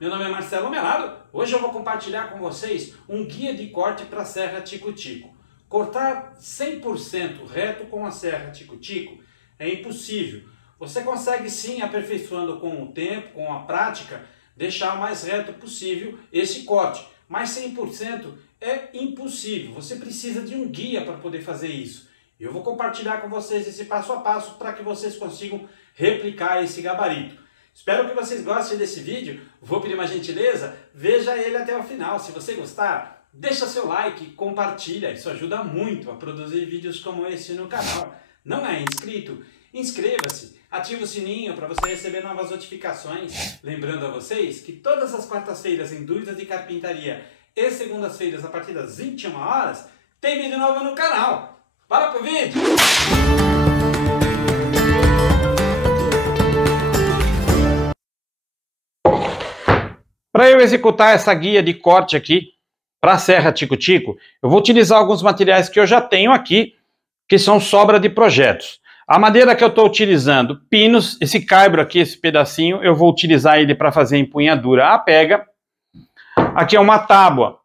meu nome é Marcelo Melado. Hoje eu vou compartilhar com vocês um guia de corte para a serra Tico-Tico. Cortar 100% reto com a serra Tico-Tico é impossível. Você consegue sim, aperfeiçoando com o tempo, com a prática, deixar o mais reto possível esse corte. Mas 100% é impossível. Você precisa de um guia para poder fazer isso. Eu vou compartilhar com vocês esse passo a passo para que vocês consigam replicar esse gabarito. Espero que vocês gostem desse vídeo. Vou pedir uma gentileza, veja ele até o final. Se você gostar, deixa seu like, compartilha. Isso ajuda muito a produzir vídeos como esse no canal. Não é inscrito? Inscreva-se, ative o sininho para você receber novas notificações. Lembrando a vocês que todas as quartas-feiras em Dúvidas de Carpintaria e segundas-feiras a partir das 21 horas tem vídeo novo no canal. Bora pro vídeo! Para eu executar essa guia de corte aqui para a serra Tico-Tico, eu vou utilizar alguns materiais que eu já tenho aqui, que são sobra de projetos. A madeira que eu estou utilizando, pinos, esse caibro aqui, esse pedacinho, eu vou utilizar ele para fazer empunhadura à pega. Aqui é uma tábua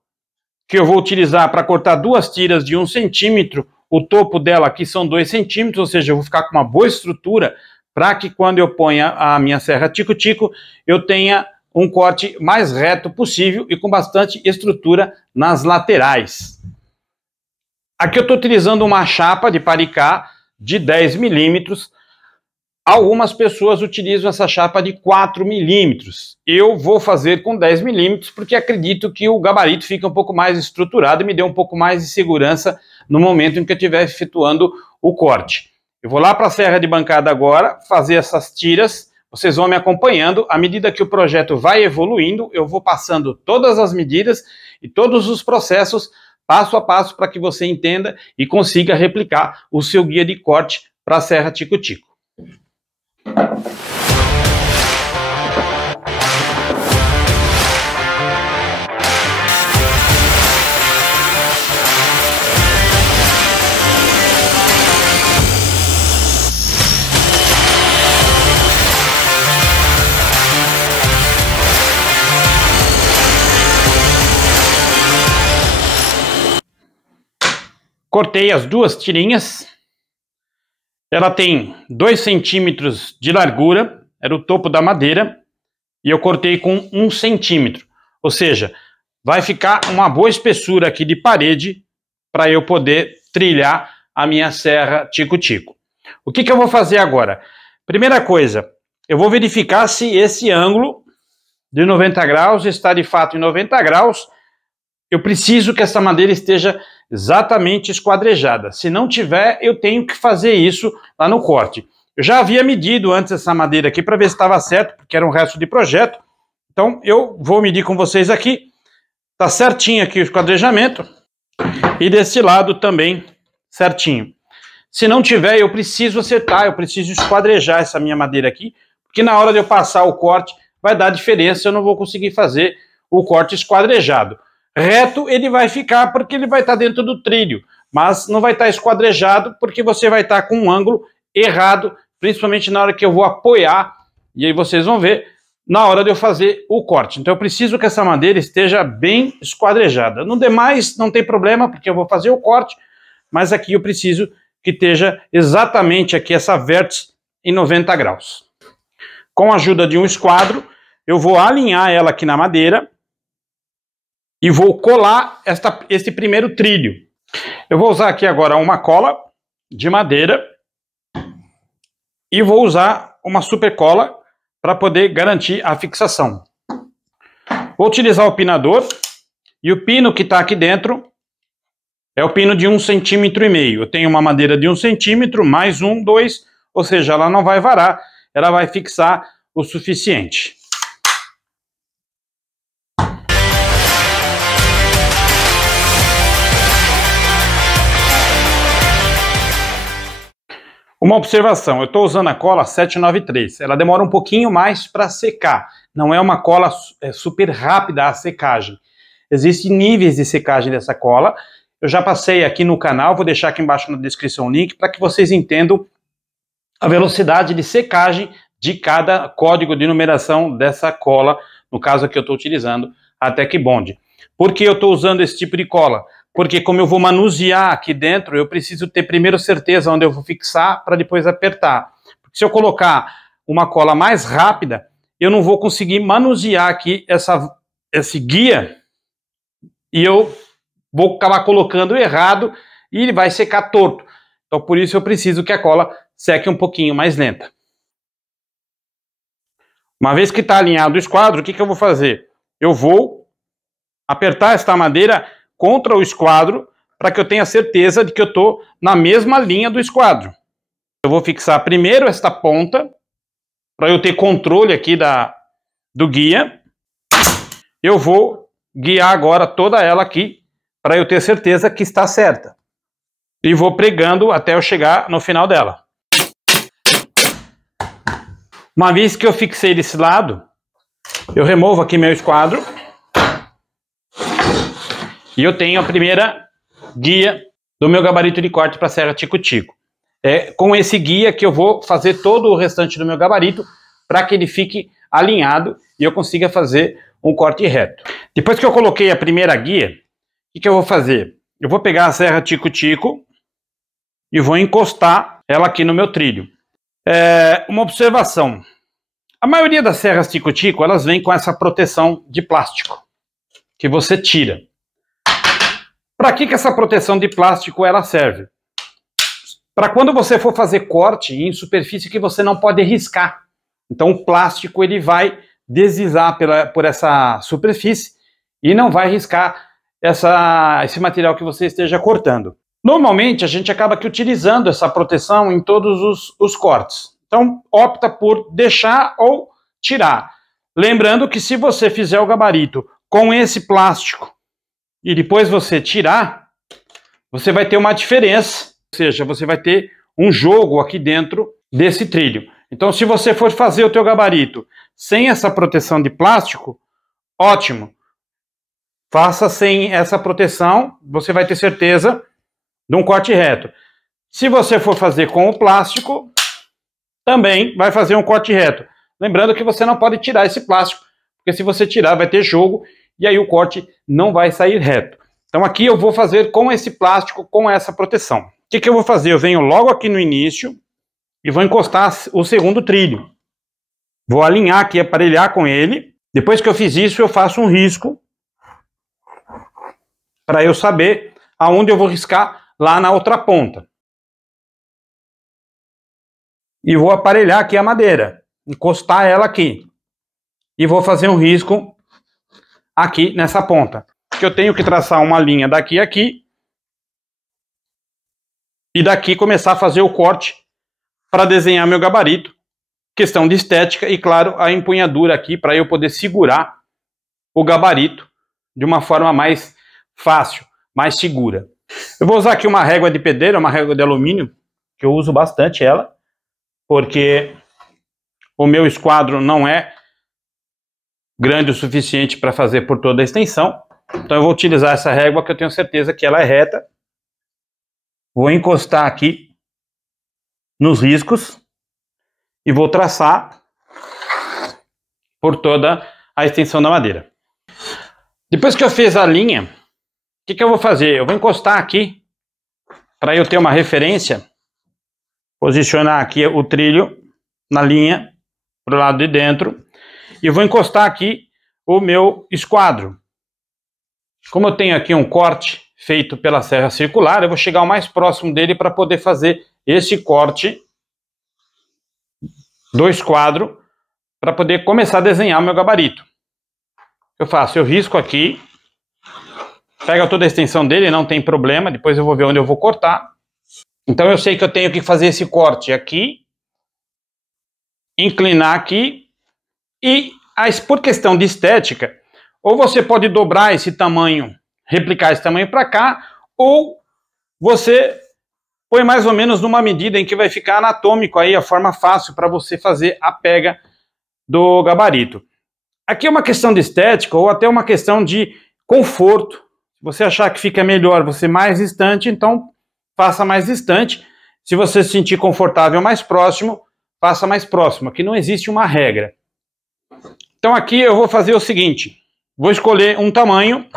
que eu vou utilizar para cortar duas tiras de 1 centímetro. O topo dela aqui são 2 centímetros, ou seja, eu vou ficar com uma boa estrutura para que quando eu ponha a minha serra Tico-Tico, eu tenha um corte mais reto possível e com bastante estrutura nas laterais. Aqui eu estou utilizando uma chapa de paricá de 10 milímetros. Algumas pessoas utilizam essa chapa de 4 milímetros. Eu vou fazer com 10 milímetros porque acredito que o gabarito fica um pouco mais estruturado e me dê um pouco mais de segurança no momento em que eu estiver efetuando o corte. Eu vou lá para a serra de bancada agora, fazer essas tiras. Vocês vão me acompanhando. À medida que o projeto vai evoluindo, eu vou passando todas as medidas e todos os processos passo a passo para que você entenda e consiga replicar o seu guia de corte para a serra Tico-Tico. Cortei as duas tirinhas. Ela tem 2 centímetros de largura, era o topo da madeira, e eu cortei com 1 centímetro. Ou seja, vai ficar uma boa espessura aqui de parede para eu poder trilhar a minha serra Tico-Tico. O que eu vou fazer agora? Primeira coisa, eu vou verificar se esse ângulo de 90 graus está de fato em 90 graus. Eu preciso que essa madeira esteja exatamente esquadrejada. Se não tiver, eu tenho que fazer isso lá no corte. Eu já havia medido antes essa madeira aqui para ver se estava certo, porque era um resto de projeto. Então eu vou medir com vocês aqui. Tá certinho aqui o esquadrejamento. E desse lado também certinho. Se não tiver, eu preciso acertar, eu preciso esquadrejar essa minha madeira aqui, porque na hora de eu passar o corte vai dar diferença, eu não vou conseguir fazer o corte esquadrejado. Reto ele vai ficar porque ele vai estar dentro do trilho, mas não vai estar esquadrejado porque você vai estar com um ângulo errado, principalmente na hora que eu vou apoiar, e aí vocês vão ver na hora de eu fazer o corte. Então eu preciso que essa madeira esteja bem esquadrejada. No demais não tem problema porque eu vou fazer o corte, mas aqui eu preciso que esteja exatamente aqui essa vértice em 90 graus. Com a ajuda de um esquadro, eu vou alinhar ela aqui na madeira e vou colar esse primeiro trilho. Eu vou usar aqui agora uma cola de madeira e vou usar uma super cola para poder garantir a fixação. Vou utilizar o pinador e o pino que está aqui dentro é o pino de 1,5 centímetro. Eu tenho uma madeira de 1 centímetro mais 1, 2, ou seja, ela não vai varar, ela vai fixar o suficiente. Uma observação, eu estou usando a cola 793, ela demora um pouquinho mais para secar, não é uma cola super rápida a secagem. Existem níveis de secagem dessa cola, eu já passei aqui no canal, vou deixar aqui embaixo na descrição o link para que vocês entendam a velocidade de secagem de cada código de numeração dessa cola, no caso aqui eu estou utilizando a Tech Bond. Por que eu estou usando esse tipo de cola? Porque como eu vou manusear aqui dentro, eu preciso ter primeiro certeza onde eu vou fixar para depois apertar. Porque se eu colocar uma cola mais rápida, eu não vou conseguir manusear aqui esse guia e eu vou acabar colocando errado e ele vai secar torto. Então por isso eu preciso que a cola seque um pouquinho mais lenta. Uma vez que está alinhado o esquadro, o que eu vou fazer? Eu vou apertar esta madeira contra o esquadro para que eu tenha certeza de que eu estou na mesma linha do esquadro. Eu vou fixar primeiro esta ponta para eu ter controle aqui do guia. Eu vou guiar agora toda ela aqui para eu ter certeza que está certa. E vou pregando até eu chegar no final dela. Uma vez que eu fixei desse lado, eu removo aqui meu esquadro. E eu tenho a primeira guia do meu gabarito de corte para a serra Tico-Tico. É com esse guia que eu vou fazer todo o restante do meu gabarito para que ele fique alinhado e eu consiga fazer um corte reto. Depois que eu coloquei a primeira guia, o que eu vou fazer? Eu vou pegar a serra Tico-Tico e vou encostar ela aqui no meu trilho. Uma observação. A maioria das serras Tico-Tico, elas vêm com essa proteção de plástico que você tira. Para que essa proteção de plástico ela serve? Para quando você for fazer corte em superfície que você não pode riscar. Então o plástico ele vai deslizar por essa superfície e não vai riscar esse material que você esteja cortando. Normalmente a gente acaba aqui utilizando essa proteção em todos os cortes. Então opta por deixar ou tirar. Lembrando que se você fizer o gabarito com esse plástico e depois você tirar, você vai ter uma diferença, ou seja, você vai ter um jogo aqui dentro desse trilho. Então, se você for fazer o teu gabarito sem essa proteção de plástico, ótimo. Faça sem essa proteção, você vai ter certeza de um corte reto. Se você for fazer com o plástico, também vai fazer um corte reto. Lembrando que você não pode tirar esse plástico, porque se você tirar vai ter jogo e aí o corte não vai sair reto. Então aqui eu vou fazer com esse plástico, com essa proteção. O que eu vou fazer? Eu venho logo aqui no início e vou encostar o segundo trilho. Vou alinhar aqui, aparelhar com ele. Depois que eu fiz isso, eu faço um risco para eu saber aonde eu vou riscar lá na outra ponta. E vou aparelhar aqui a madeira, encostar ela aqui. E vou fazer um risco aqui nessa ponta. Que eu tenho que traçar uma linha daqui a aqui. E daqui começar a fazer o corte para desenhar meu gabarito. Questão de estética e, claro, a empunhadura aqui para eu poder segurar o gabarito de uma forma mais fácil, mais segura. Eu vou usar aqui uma régua de pedreiro, uma régua de alumínio, que eu uso bastante ela, porque o meu esquadro não é grande o suficiente para fazer por toda a extensão. Então eu vou utilizar essa régua que eu tenho certeza que ela é reta. Vou encostar aqui nos riscos e vou traçar por toda a extensão da madeira. Depois que eu fiz a linha, o que eu vou fazer? Eu vou encostar aqui para eu ter uma referência, posicionar aqui o trilho na linha para o lado de dentro e vou encostar aqui o meu esquadro. Como eu tenho aqui um corte feito pela serra circular, eu vou chegar o mais próximo dele para poder fazer esse corte do esquadro para poder começar a desenhar o meu gabarito. Eu faço, eu risco aqui, pega toda a extensão dele, não tem problema, depois eu vou ver onde eu vou cortar. Então eu sei que eu tenho que fazer esse corte aqui, inclinar aqui e por questão de estética, ou você pode dobrar esse tamanho, replicar esse tamanho para cá, ou você põe mais ou menos numa medida em que vai ficar anatômico aí, a forma fácil para você fazer a pega do gabarito. Aqui é uma questão de estética ou até uma questão de conforto. Se você achar que fica melhor você mais distante, então faça mais distante. Se você se sentir confortável mais próximo, faça mais próximo. Aqui não existe uma regra. Então aqui eu vou fazer o seguinte, vou escolher um tamanho,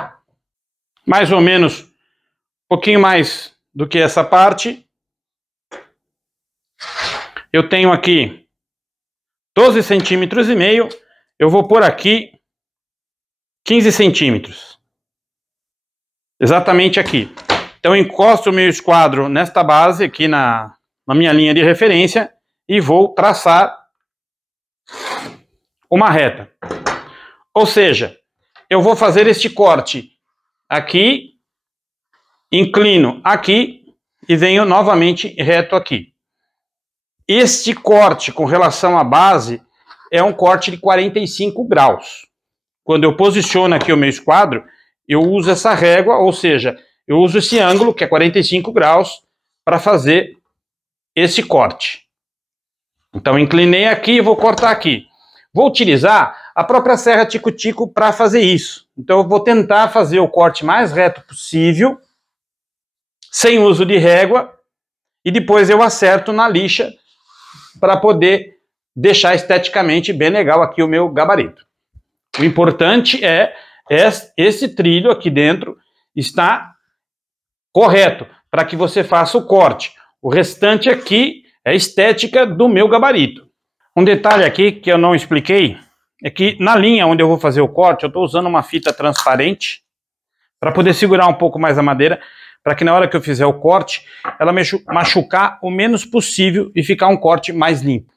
mais ou menos um pouquinho mais do que essa parte. Eu tenho aqui 12 centímetros e meio, eu vou pôr aqui 15 centímetros. Exatamente aqui. Então eu encosto o meu esquadro nesta base aqui na minha linha de referência e vou traçar uma reta. Ou seja, eu vou fazer este corte aqui, inclino aqui e venho novamente reto aqui. Este corte com relação à base é um corte de 45 graus. Quando eu posiciono aqui o meu esquadro, eu uso essa régua, ou seja, eu uso esse ângulo, que é 45 graus, para fazer esse corte. Então, inclinei aqui e vou cortar aqui. Vou utilizar a própria serra tico-tico para fazer isso. Então, eu vou tentar fazer o corte mais reto possível, sem uso de régua, e depois eu acerto na lixa para poder deixar esteticamente bem legal aqui o meu gabarito. O importante é esse trilho aqui dentro está correto para que você faça o corte. O restante aqui é a estética do meu gabarito. Um detalhe aqui que eu não expliquei é que na linha onde eu vou fazer o corte, eu estou usando uma fita transparente para poder segurar um pouco mais a madeira, para que na hora que eu fizer o corte, ela machucar o menos possível e ficar um corte mais limpo.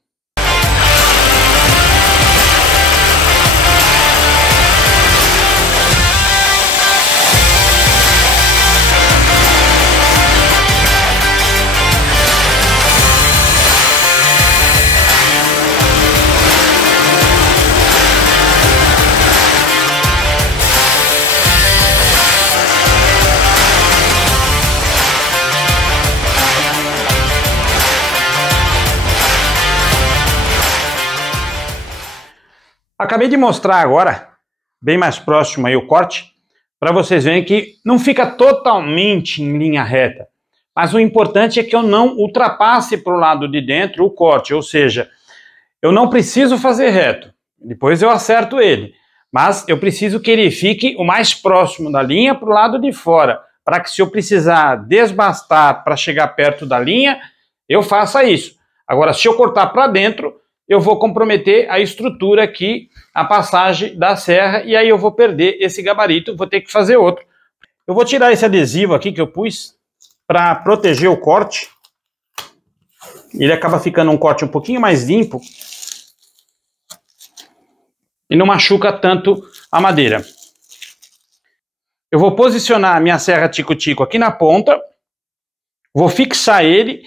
Acabei de mostrar agora, bem mais próximo aí o corte, para vocês verem que não fica totalmente em linha reta. Mas o importante é que eu não ultrapasse para o lado de dentro o corte, ou seja, eu não preciso fazer reto, depois eu acerto ele. Mas eu preciso que ele fique o mais próximo da linha para o lado de fora, para que se eu precisar desbastar para chegar perto da linha, eu faça isso. Agora, se eu cortar para dentro, eu vou comprometer a estrutura aqui, a passagem da serra, e aí eu vou perder esse gabarito, vou ter que fazer outro. Eu vou tirar esse adesivo aqui que eu pus para proteger o corte. Ele acaba ficando um corte um pouquinho mais limpo e não machuca tanto a madeira. Eu vou posicionar a minha serra tico-tico aqui na ponta, vou fixar ele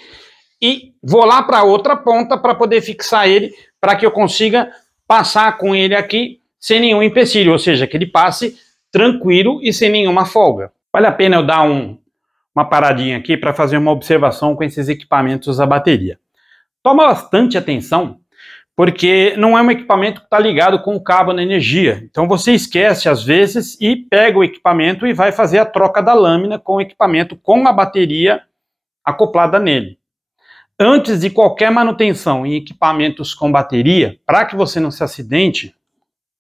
e vou lá para a outra ponta para poder fixar ele, para que eu consiga passar com ele aqui sem nenhum empecilho, ou seja, que ele passe tranquilo e sem nenhuma folga. Vale a pena eu dar uma paradinha aqui para fazer uma observação com esses equipamentos a bateria. Toma bastante atenção, porque não é um equipamento que está ligado com o cabo na energia. Então você esquece às vezes e pega o equipamento e vai fazer a troca da lâmina com o equipamento com a bateria acoplada nele. Antes de qualquer manutenção em equipamentos com bateria, para que você não se acidente,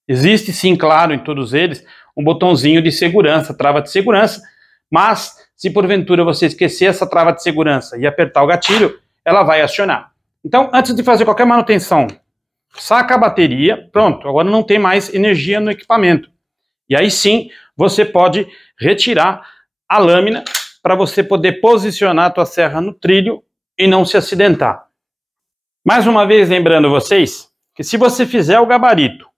existe sim, claro, em todos eles, um botãozinho de segurança, trava de segurança, mas se porventura você esquecer essa trava de segurança e apertar o gatilho, ela vai acionar. Então, antes de fazer qualquer manutenção, saca a bateria, pronto, agora não tem mais energia no equipamento. E aí sim, você pode retirar a lâmina para você poder posicionar a tua serra no trilho e não se acidentar. Mais uma vez lembrando vocês que se você fizer o gabarito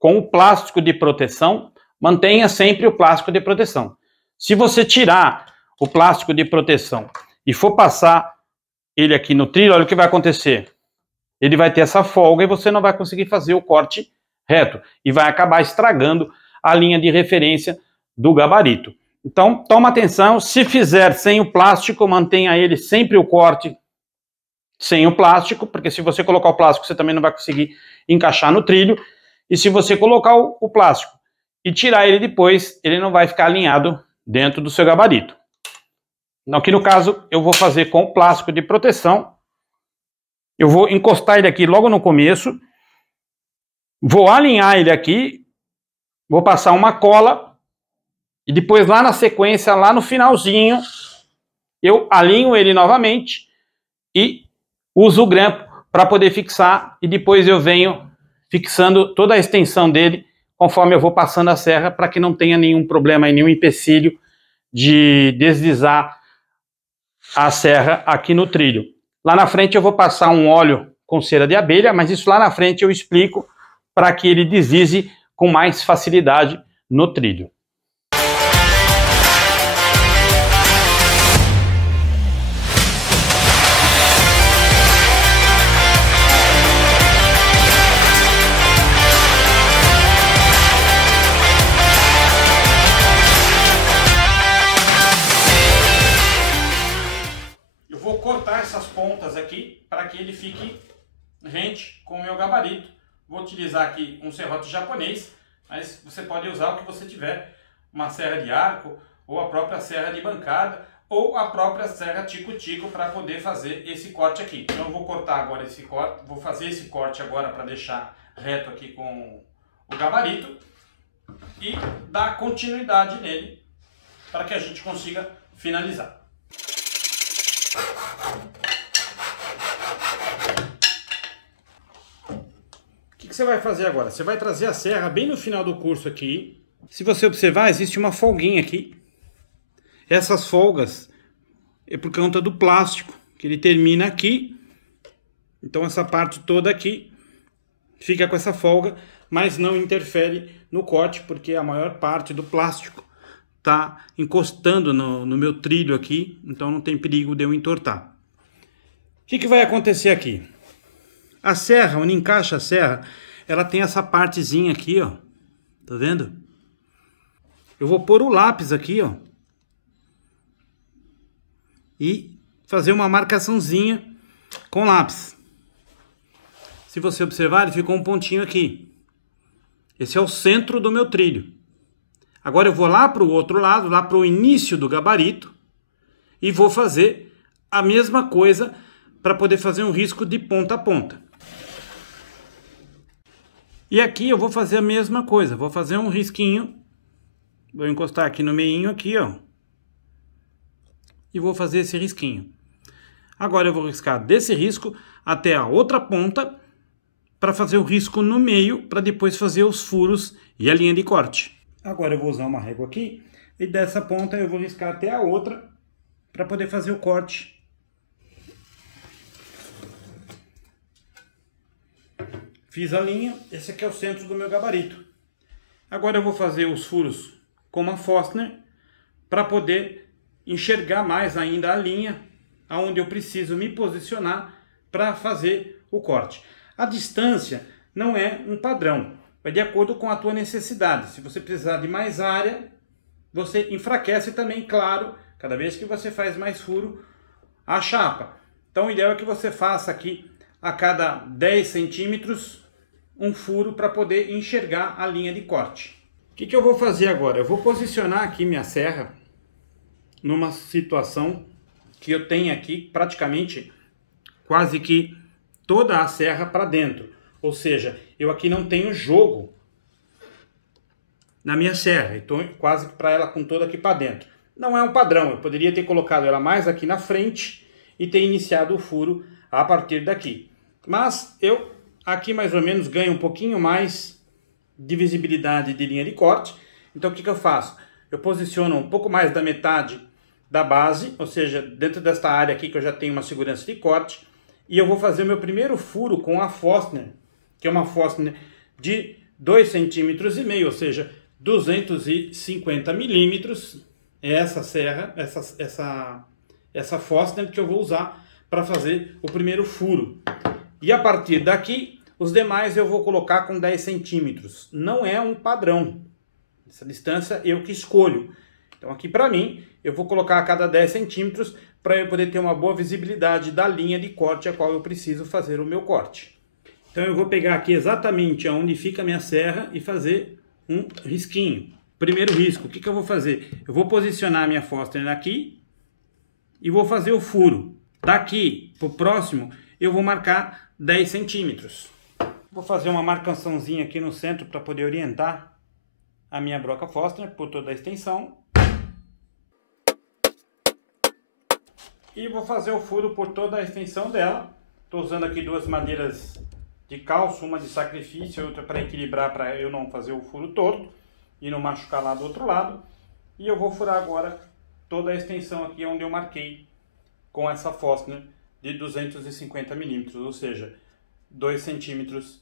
com o plástico de proteção, mantenha sempre o plástico de proteção. Se você tirar o plástico de proteção e for passar ele aqui no trilho, olha o que vai acontecer. Ele vai ter essa folga e você não vai conseguir fazer o corte reto e vai acabar estragando a linha de referência do gabarito. Então, toma atenção, se fizer sem o plástico, mantenha ele sempre o corte sem o plástico, porque se você colocar o plástico, você também não vai conseguir encaixar no trilho, e se você colocar o plástico e tirar ele depois, ele não vai ficar alinhado dentro do seu gabarito. Aqui no caso, eu vou fazer com o plástico de proteção, Eu vou encostar ele aqui logo no começo, vou alinhar ele aqui, vou passar uma cola e depois lá na sequência, lá no finalzinho, eu alinho ele novamente e uso o grampo para poder fixar e depois eu venho fixando toda a extensão dele conforme eu vou passando a serra para que não tenha nenhum problema e nenhum empecilho de deslizar a serra aqui no trilho. Lá na frente eu vou passar um óleo com cera de abelha, mas isso lá na frente eu explico para que ele deslize com mais facilidade no trilho. Cortar essas pontas aqui para que ele fique rente com o meu gabarito. Vou utilizar aqui um serrote japonês, mas você pode usar o que você tiver, uma serra de arco ou a própria serra de bancada ou a própria serra tico-tico para poder fazer esse corte aqui. Então eu vou cortar agora esse corte, vou fazer esse corte agora para deixar reto aqui com o gabarito e dar continuidade nele para que a gente consiga finalizar. O que você vai fazer agora? Você vai trazer a serra bem no final do curso aqui. Se você observar, existe uma folguinha aqui. Essas folgas é por conta do plástico, que ele termina aqui. Então essa parte toda aqui fica com essa folga, mas não interfere no corte, porque a maior parte do plástico tá encostando no meu trilho aqui, então não tem perigo de eu entortar. O que vai acontecer aqui? A serra, onde encaixa a serra, ela tem essa partezinha aqui, ó. Tá vendo? Eu vou pôr o lápis aqui, ó. E fazer uma marcaçãozinha com lápis. Se você observar, ele ficou um pontinho aqui. Esse é o centro do meu trilho. Agora eu vou lá para o outro lado, lá para o início do gabarito, e vou fazer a mesma coisa para poder fazer um risco de ponta a ponta. E aqui eu vou fazer a mesma coisa, vou fazer um risquinho, vou encostar aqui no meinho aqui, ó, e vou fazer esse risquinho. Agora eu vou riscar desse risco até a outra ponta, para fazer o risco no meio, para depois fazer os furos e a linha de corte. Agora eu vou usar uma régua aqui e dessa ponta eu vou riscar até a outra para poder fazer o corte. Fiz a linha, esse aqui é o centro do meu gabarito. Agora eu vou fazer os furos com uma Forstner para poder enxergar mais ainda a linha aonde eu preciso me posicionar para fazer o corte. A distância não é um padrão. Vai de acordo com a tua necessidade. Se você precisar de mais área, você enfraquece também, claro, cada vez que você faz mais furo, a chapa. Então o ideal é que você faça aqui a cada 10 centímetros um furo para poder enxergar a linha de corte. O que eu vou fazer agora? Eu vou posicionar aqui minha serra numa situação que eu tenho aqui praticamente quase que toda a serra para dentro. Ou seja, eu aqui não tenho jogo na minha serra, estou quase para ela com toda aqui para dentro. Não é um padrão, eu poderia ter colocado ela mais aqui na frente e ter iniciado o furo a partir daqui. Mas eu aqui mais ou menos ganho um pouquinho mais de visibilidade de linha de corte. Então o que eu faço? Eu posiciono um pouco mais da metade da base, ou seja, dentro desta área aqui que eu já tenho uma segurança de corte. E eu vou fazer o meu primeiro furo com a Forstner, que é uma Forstner de 2,5 cm, ou seja, 250 milímetros. É essa serra, essa Forstner que eu vou usar para fazer o primeiro furo. E a partir daqui, os demais eu vou colocar com 10 centímetros. Não é um padrão. Essa distância eu que escolho. Então aqui para mim, eu vou colocar a cada 10 centímetros para eu poder ter uma boa visibilidade da linha de corte a qual eu preciso fazer o meu corte. Então eu vou pegar aqui exatamente onde fica a minha serra e fazer um risquinho. Primeiro risco, o que eu vou fazer? Eu vou posicionar a minha Forstner aqui e vou fazer o furo. Daqui para o próximo, eu vou marcar 10 centímetros. Vou fazer uma marcaçãozinha aqui no centro para poder orientar a minha broca Forstner por toda a extensão. E vou fazer o furo por toda a extensão dela. Estou usando aqui duas madeiras de calço, uma de sacrifício e outra para equilibrar, para eu não fazer o furo torto e não machucar lá do outro lado. E eu vou furar agora toda a extensão aqui onde eu marquei com essa Forstner de 250 milímetros, ou seja, 2,5 centímetros.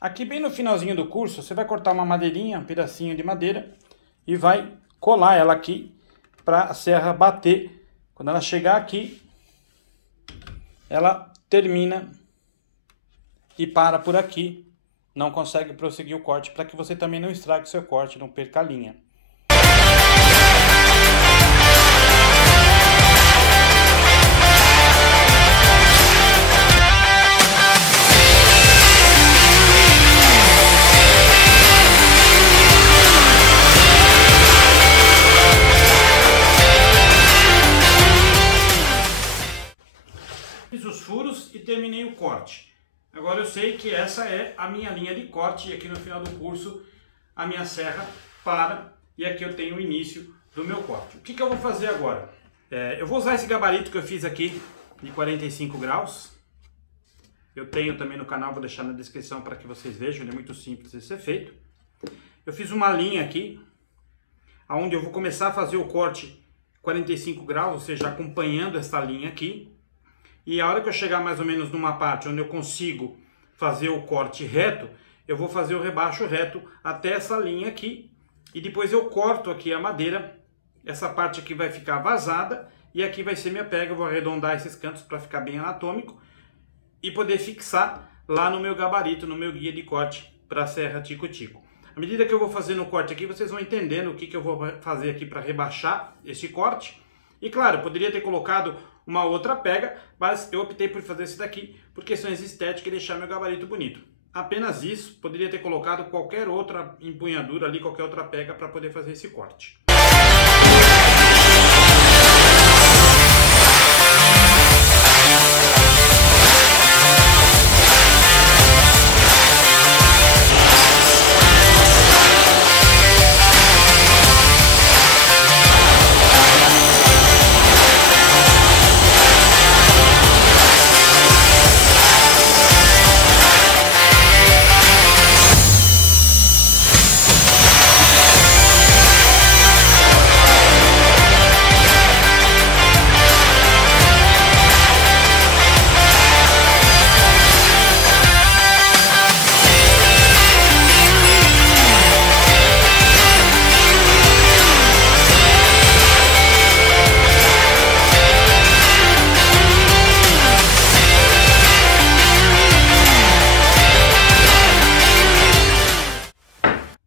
Aqui bem no finalzinho do curso, você vai cortar uma madeirinha, um pedacinho de madeira e vai colar ela aqui para a serra bater. Quando ela chegar aqui, ela termina e para por aqui. Não consegue prosseguir o corte, para que você também não estrague o seu corte, não perca a linha. Fiz os furos e terminei o corte. Agora eu sei que essa é a minha linha de corte e aqui no final do curso a minha serra para e aqui eu tenho o início do meu corte. O que eu vou fazer agora? Eu vou usar esse gabarito que eu fiz aqui de 45 graus. Eu tenho também no canal, vou deixar na descrição para que vocês vejam, ele é muito simples de ser feito. Eu fiz uma linha aqui, onde eu vou começar a fazer o corte 45 graus, ou seja, acompanhando essa linha aqui. E a hora que eu chegar mais ou menos numa parte onde eu consigo fazer o corte reto, eu vou fazer o rebaixo reto até essa linha aqui. E depois eu corto aqui a madeira, essa parte aqui vai ficar vazada e aqui vai ser minha pega. Eu vou arredondar esses cantos para ficar bem anatômico e poder fixar lá no meu gabarito, no meu guia de corte para a serra Tico-Tico. À medida que eu vou fazer no corte aqui, vocês vão entendendo o que eu vou fazer aqui para rebaixar esse corte. E claro, eu poderia ter colocado uma outra pega, mas eu optei por fazer esse daqui por questões estéticas e deixar meu gabarito bonito. Apenas isso, poderia ter colocado qualquer outra empunhadura ali, qualquer outra pega para poder fazer esse corte.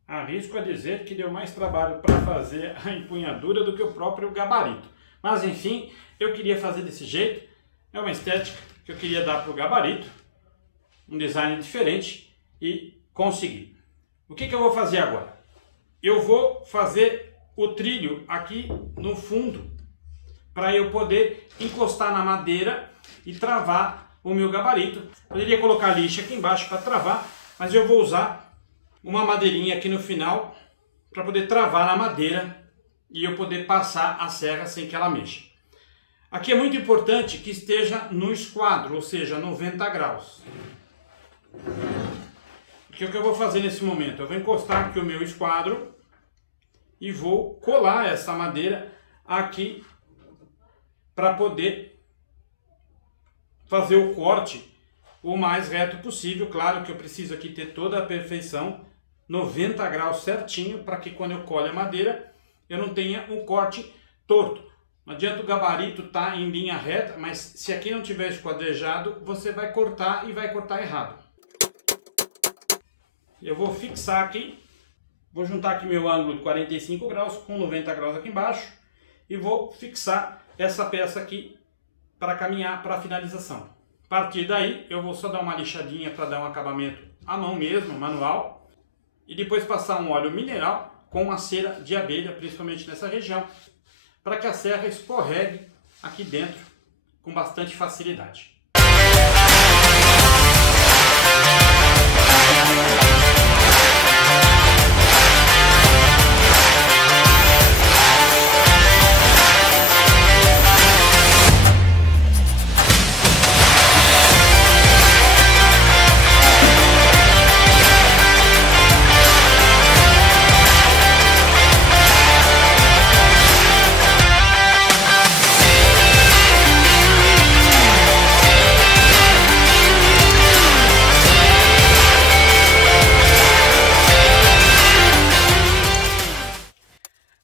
Arrisco a dizer que deu mais trabalho para fazer a empunhadura do que o próprio gabarito. Mas enfim, eu queria fazer desse jeito. É uma estética que eu queria dar para o gabarito. Um design diferente e consegui. O que eu vou fazer agora? Eu vou fazer o trilho aqui no fundo para eu poder encostar na madeira e travar o meu gabarito. Poderia colocar lixa aqui embaixo para travar, mas eu vou usar uma madeirinha aqui no final para poder travar na madeira e eu poder passar a serra sem que ela mexa. Aqui é muito importante que esteja no esquadro, ou seja, 90 graus. Porque o que eu vou fazer nesse momento? Eu vou encostar aqui o meu esquadro e vou colar essa madeira aqui para poder fazer o corte o mais reto possível. Claro que eu preciso aqui ter toda a perfeição, 90 graus certinho, para que quando eu colhe a madeira eu não tenha um corte torto. Não adianta o gabarito estar em linha reta, mas se aqui não tiver esquadrejado, você vai cortar e vai cortar errado. Eu vou fixar aqui, vou juntar aqui meu ângulo de 45 graus com 90 graus aqui embaixo e vou fixar essa peça aqui para caminhar para a finalização. A partir daí eu vou só dar uma lixadinha para dar um acabamento à mão mesmo, manual, e depois passar um óleo mineral com uma cera de abelha, principalmente nessa região, para que a serra escorregue aqui dentro com bastante facilidade.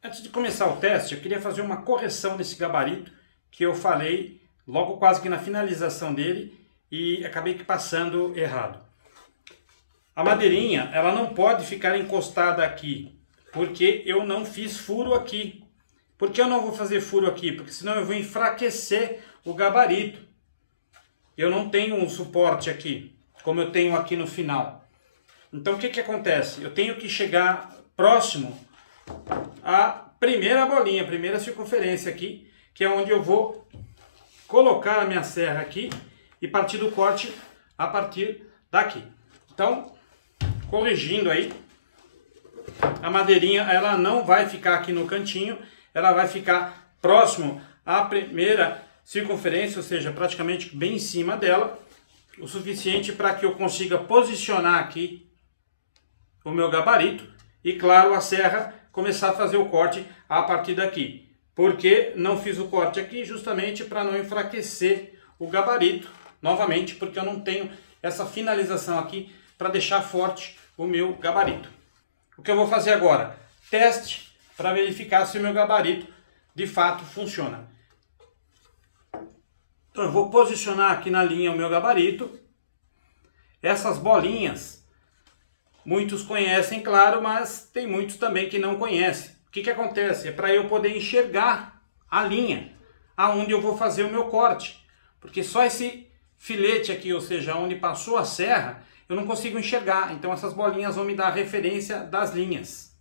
Antes de começar o teste, eu queria fazer uma correção desse gabarito que eu falei logo quase que na finalização dele e acabei passando errado. A madeirinha, ela não pode ficar encostada aqui, porque eu não fiz furo aqui. Por que eu não vou fazer furo aqui? Porque senão eu vou enfraquecer o gabarito. Eu não tenho um suporte aqui, como eu tenho aqui no final. Então o que acontece? Eu tenho que chegar próximo a primeira bolinha, a primeira circunferência aqui, que é onde eu vou colocar a minha serra aqui e partir do corte a partir daqui. Então, corrigindo aí, a madeirinha ela não vai ficar aqui no cantinho, ela vai ficar próximo à primeira circunferência, ou seja, praticamente bem em cima dela, o suficiente para que eu consiga posicionar aqui o meu gabarito e, claro, a serra começar a fazer o corte a partir daqui. Porque não fiz o corte aqui justamente para não enfraquecer o gabarito novamente, porque eu não tenho essa finalização aqui para deixar forte o meu gabarito. O que eu vou fazer agora? Teste para verificar se o meu gabarito de fato funciona. Então eu vou posicionar aqui na linha o meu gabarito. Essas bolinhas muitos conhecem, claro, mas tem muitos também que não conhecem. O que acontece? É para eu poder enxergar a linha aonde eu vou fazer o meu corte. Porque só esse filete aqui, ou seja, onde passou a serra, eu não consigo enxergar. Então essas bolinhas vão me dar a referência das linhas.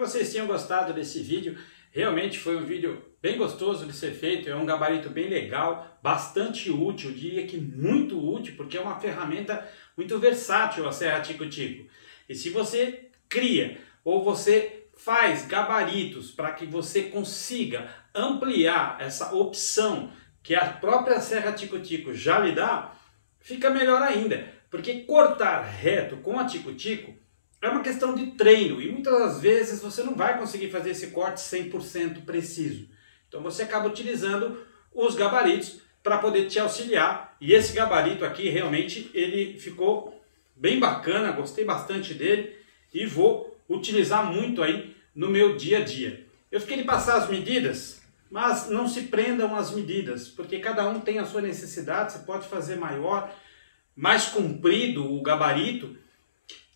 Vocês tenham gostado desse vídeo. Realmente foi um vídeo bem gostoso de ser feito, é um gabarito bem legal, bastante útil, eu diria que muito útil, porque é uma ferramenta muito versátil a serra Tico-Tico. E se você cria ou você faz gabaritos para que você consiga ampliar essa opção que a própria serra Tico-Tico já lhe dá, fica melhor ainda, porque cortar reto com a Tico-Tico é uma questão de treino e muitas das vezes você não vai conseguir fazer esse corte 100% preciso. Então você acaba utilizando os gabaritos para poder te auxiliar. E esse gabarito aqui realmente ele ficou bem bacana, gostei bastante dele e vou utilizar muito aí no meu dia a dia. Eu fiquei de passar as medidas, mas não se prendam às medidas, porque cada um tem a sua necessidade, você pode fazer maior, mais comprido o gabarito,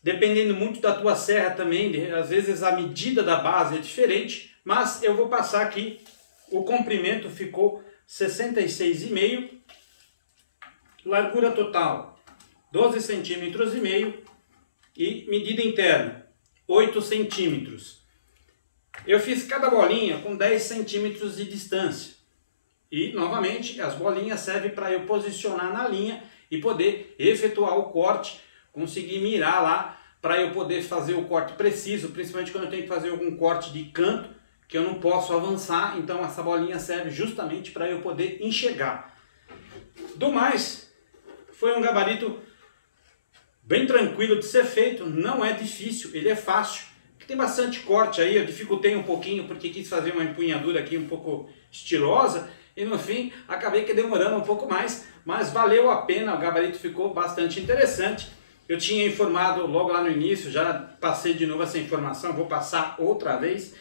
dependendo muito da tua serra também, às vezes a medida da base é diferente, mas eu vou passar aqui O comprimento ficou 66,5, largura total 12,5 centímetros e medida interna 8 centímetros. Eu fiz cada bolinha com 10 centímetros de distância. E, novamente, as bolinhas servem para eu posicionar na linha e poder efetuar o corte, conseguir mirar lá, para eu poder fazer o corte preciso, principalmente quando eu tenho que fazer algum corte de canto, que eu não posso avançar, então essa bolinha serve justamente para eu poder enxergar. Do mais, foi um gabarito bem tranquilo de ser feito, não é difícil, ele é fácil. Tem bastante corte aí, eu dificultei um pouquinho porque quis fazer uma empunhadura aqui um pouco estilosa e no fim acabei que demorando um pouco mais, mas valeu a pena, o gabarito ficou bastante interessante. Eu tinha informado logo lá no início, já passei de novo essa informação, vou passar outra vez.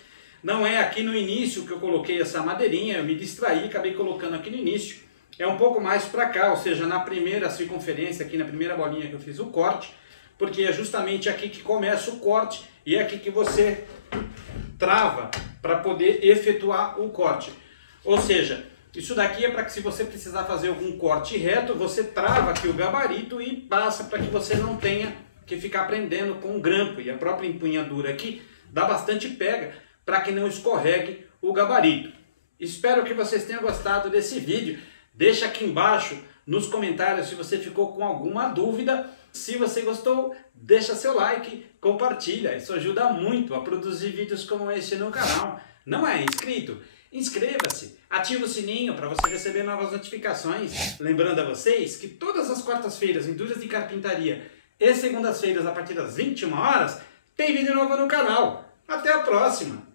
Não é aqui no início que eu coloquei essa madeirinha, eu me distraí, acabei colocando aqui no início. É um pouco mais para cá, ou seja, na primeira circunferência, aqui na primeira bolinha que eu fiz o corte, porque é justamente aqui que começa o corte e é aqui que você trava para poder efetuar o corte. Ou seja, isso daqui é para que se você precisar fazer algum corte reto, você trava aqui o gabarito e passa para que você não tenha que ficar prendendo com o grampo. E a própria empunhadura aqui dá bastante pega para que não escorregue o gabarito. Espero que vocês tenham gostado desse vídeo. Deixa aqui embaixo nos comentários se você ficou com alguma dúvida. Se você gostou, deixa seu like, compartilha. Isso ajuda muito a produzir vídeos como esse no canal. Não é inscrito? Inscreva-se, ative o sininho para você receber novas notificações. Lembrando a vocês que todas as quartas-feiras em Dúvidas de Carpintaria e segundas-feiras a partir das 21 horas tem vídeo novo no canal. Até a próxima!